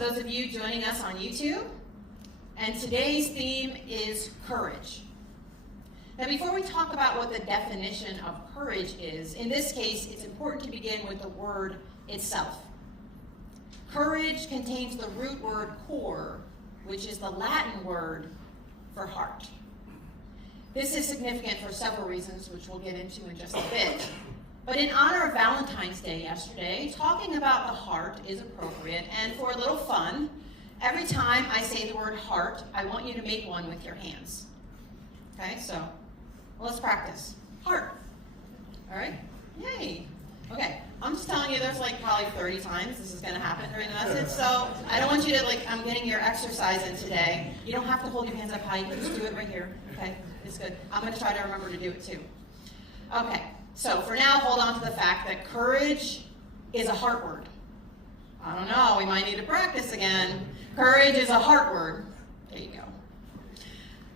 those of you joining us on YouTube. And today's theme is courage. Now, before we talk about what the definition of courage is, in this case, it's important to begin with the word itself. Courage contains the root word cor, which is the Latin word for heart. This is significant for several reasons, which we'll get into in just a bit. But in honor of Valentine's Day yesterday, talking about the heart is appropriate. And for a little fun, every time I say the word heart, I want you to make one with your hands. Okay, so let's practice. Heart. All right? Yay. Okay, I'm just telling you there's like probably 30 times this is going to happen during the message, so I don't want you to I'm getting your exercise in today. You don't have to hold your hands up high, you can just do it right here. Okay, it's good. I'm going to try to remember to do it too. Okay, so for now, hold on to the fact that courage is a heart word. I don't know, we might need to practice again. Courage is a heart word. There you go.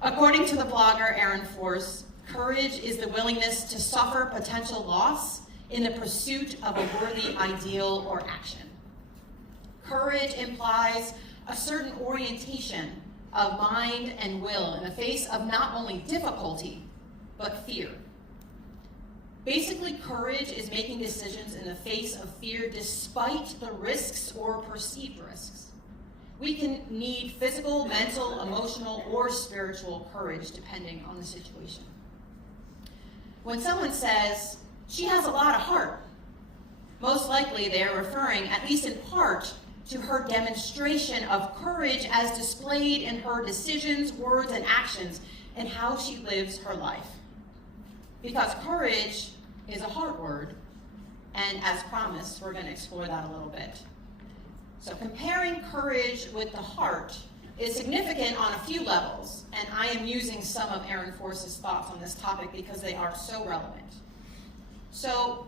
According to the blogger Aaron Force, courage is the willingness to suffer potential loss in the pursuit of a worthy ideal or action. Courage implies a certain orientation of mind and will in the face of not only difficulty, but fear. Basically, courage is making decisions in the face of fear despite the risks or perceived risks. We can need physical, mental, emotional, or spiritual courage depending on the situation. When someone says, "She has a lot of heart," most likely they are referring, at least in part, to her demonstration of courage as displayed in her decisions, words, and actions, and how she lives her life. Because courage is a heart word, and as promised, we're going to explore that a little bit. So comparing courage with the heart is significant on a few levels, and I am using some of Aaron Force's thoughts on this topic because they are so relevant. So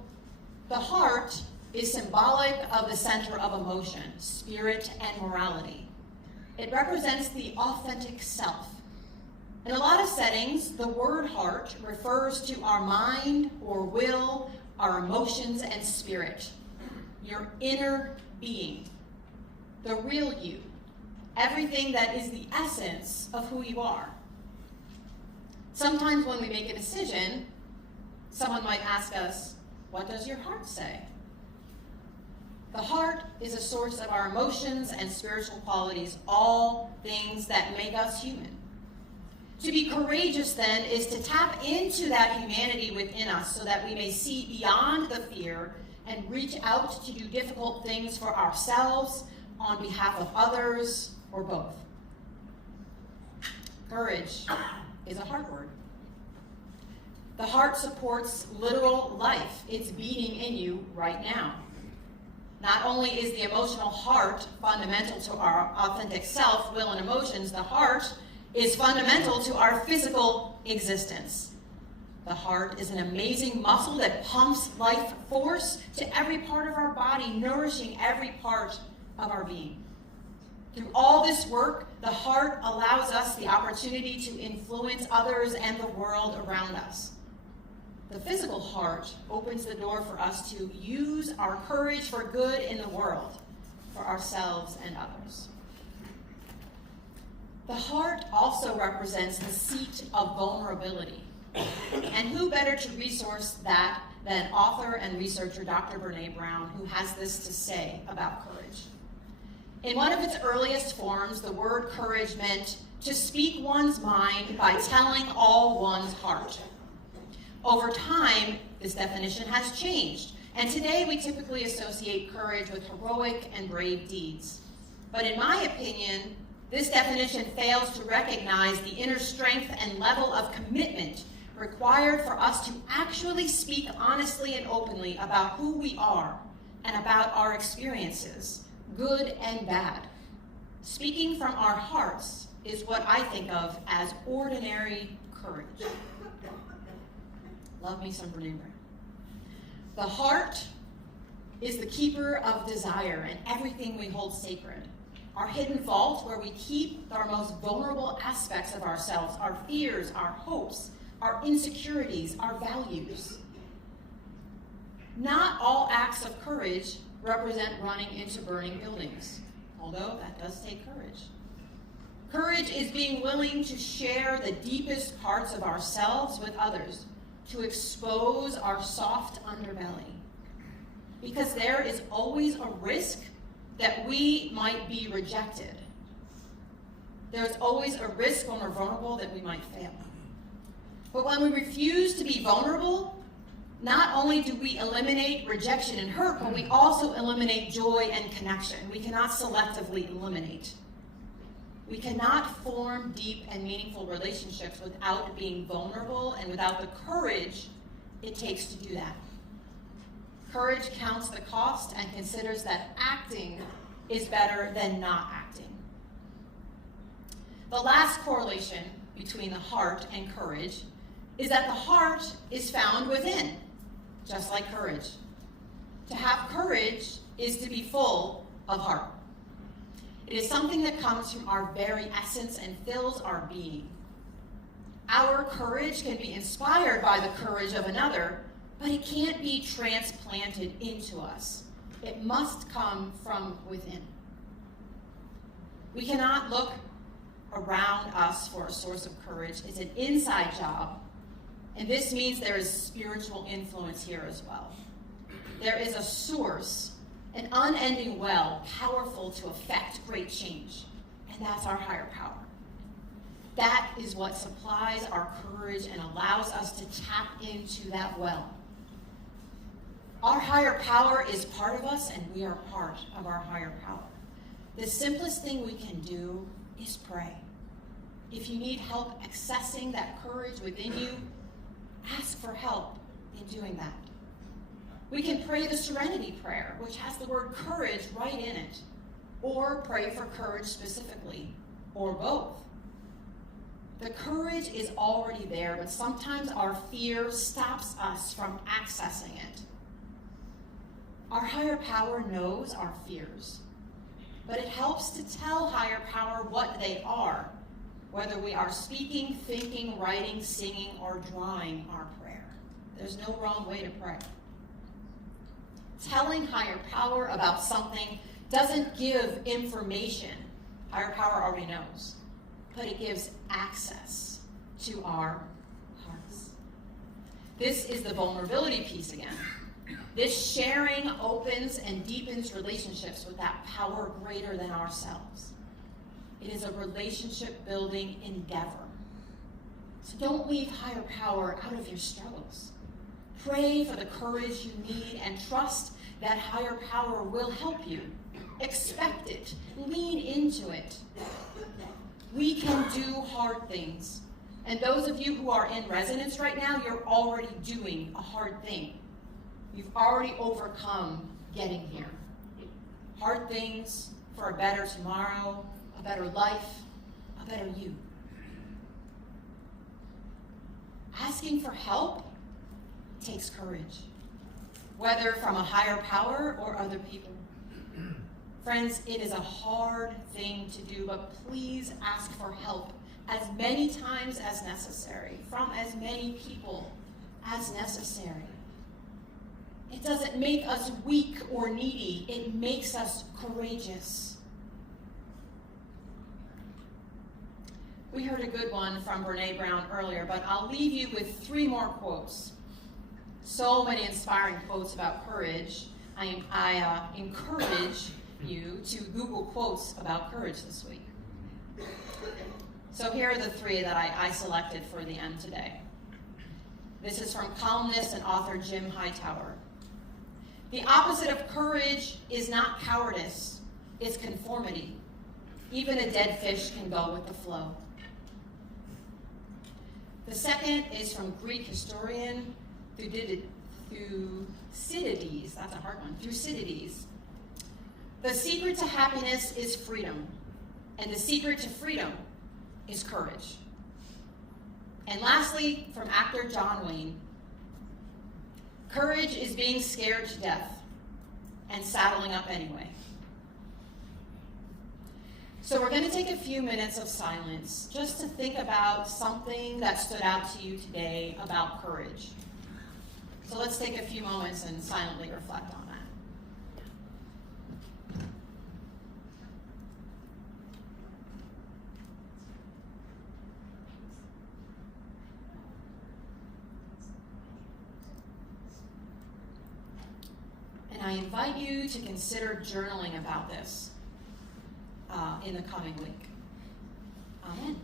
the heart is symbolic of the center of emotion, spirit, and morality. It represents the authentic self. In a lot of settings, the word heart refers to our mind or will, our emotions and spirit, your inner being, the real you, everything that is the essence of who you are. Sometimes when we make a decision, someone might ask us, "What does your heart say?" The heart is a source of our emotions and spiritual qualities, all things that make us human. To be courageous, then, is to tap into that humanity within us so that we may see beyond the fear and reach out to do difficult things for ourselves, on behalf of others, or both. Courage is a heart word. The heart supports literal life. It's beating in you right now. Not only is the emotional heart fundamental to our authentic self, will, and emotions, the heart is fundamental to our physical existence. The heart is an amazing muscle that pumps life force to every part of our body, nourishing every part of our being. Through all this work, the heart allows us the opportunity to influence others and the world around us. The physical heart opens the door for us to use our courage for good in the world, for ourselves and others. The heart also represents the seat of vulnerability. And who better to resource that than author and researcher Dr. Brene Brown, who has this to say about courage. In one of its earliest forms, the word courage meant to speak one's mind by telling all one's heart. Over time, this definition has changed, and today we typically associate courage with heroic and brave deeds. But in my opinion, this definition fails to recognize the inner strength and level of commitment required for us to actually speak honestly and openly about who we are and about our experiences, good and bad. Speaking from our hearts is what I think of as ordinary courage. Love me some Brene Brown. The heart is the keeper of desire and everything we hold sacred. Our hidden vault where we keep our most vulnerable aspects of ourselves, our fears, our hopes, our insecurities, our values. Not all acts of courage represent running into burning buildings, although that does take courage. Courage is being willing to share the deepest parts of ourselves with others, to expose our soft underbelly. Because there is always a risk that we might be rejected. There's always a risk when we're vulnerable that we might fail. But when we refuse to be vulnerable, not only do we eliminate rejection and hurt, but we also eliminate joy and connection. We cannot selectively eliminate. We cannot form deep and meaningful relationships without being vulnerable and without the courage it takes to do that. Courage counts the cost and considers that acting is better than not acting. The last correlation between the heart and courage is that the heart is found within, just like courage. To have courage is to be full of heart. It is something that comes from our very essence and fills our being. Our courage can be inspired by the courage of another, but it can't be transplanted into us. It must come from within. We cannot look around us for a source of courage. It's an inside job, and this means there is spiritual influence here as well. There is a source, an unending well, powerful to effect great change, and that's our higher power. That is what supplies our courage and allows us to tap into that well. Our higher power is part of us, and we are part of our higher power. The simplest thing we can do is pray. If you need help accessing that courage within you, ask for help in doing that. We can pray the Serenity Prayer, which has the word courage right in it, or pray for courage specifically, or both. The courage is already there, but sometimes our fear stops us from accessing it. Our higher power knows our fears, but it helps to tell higher power what they are, whether we are speaking, thinking, writing, singing, or drawing our prayer. There's no wrong way to pray. Telling higher power about something doesn't give information. Higher power already knows, but it gives access to our hearts. This is the vulnerability piece again. This sharing opens and deepens relationships with that power greater than ourselves. It is a relationship-building endeavor. So don't leave higher power out of your struggles. Pray for the courage you need and trust that higher power will help you. Expect it. Lean into it. We can do hard things. And those of you who are in residence right now, you're already doing a hard thing. You've already overcome getting here. Hard things for a better tomorrow, a better life, a better you. Asking for help takes courage, whether from a higher power or other people. Friends, it is a hard thing to do, but please ask for help as many times as necessary, from as many people as necessary. It doesn't make us weak or needy. It makes us courageous. We heard a good one from Brene Brown earlier, but I'll leave you with 3 more quotes. So many inspiring quotes about courage. I encourage you to Google quotes about courage this week. So here are the 3 that I selected for the end today. This is from columnist and author Jim Hightower. The opposite of courage is not cowardice, it's conformity. Even a dead fish can go with the flow. The second is from Greek historian Thucydides. That's a hard one. Thucydides. The secret to happiness is freedom, and the secret to freedom is courage. And lastly, from actor John Wayne, courage is being scared to death and saddling up anyway. So we're going to take a few minutes of silence just to think about something that stood out to you today about courage. So let's take a few moments and silently reflect on that. I invite you to consider journaling about this in the coming week. Amen.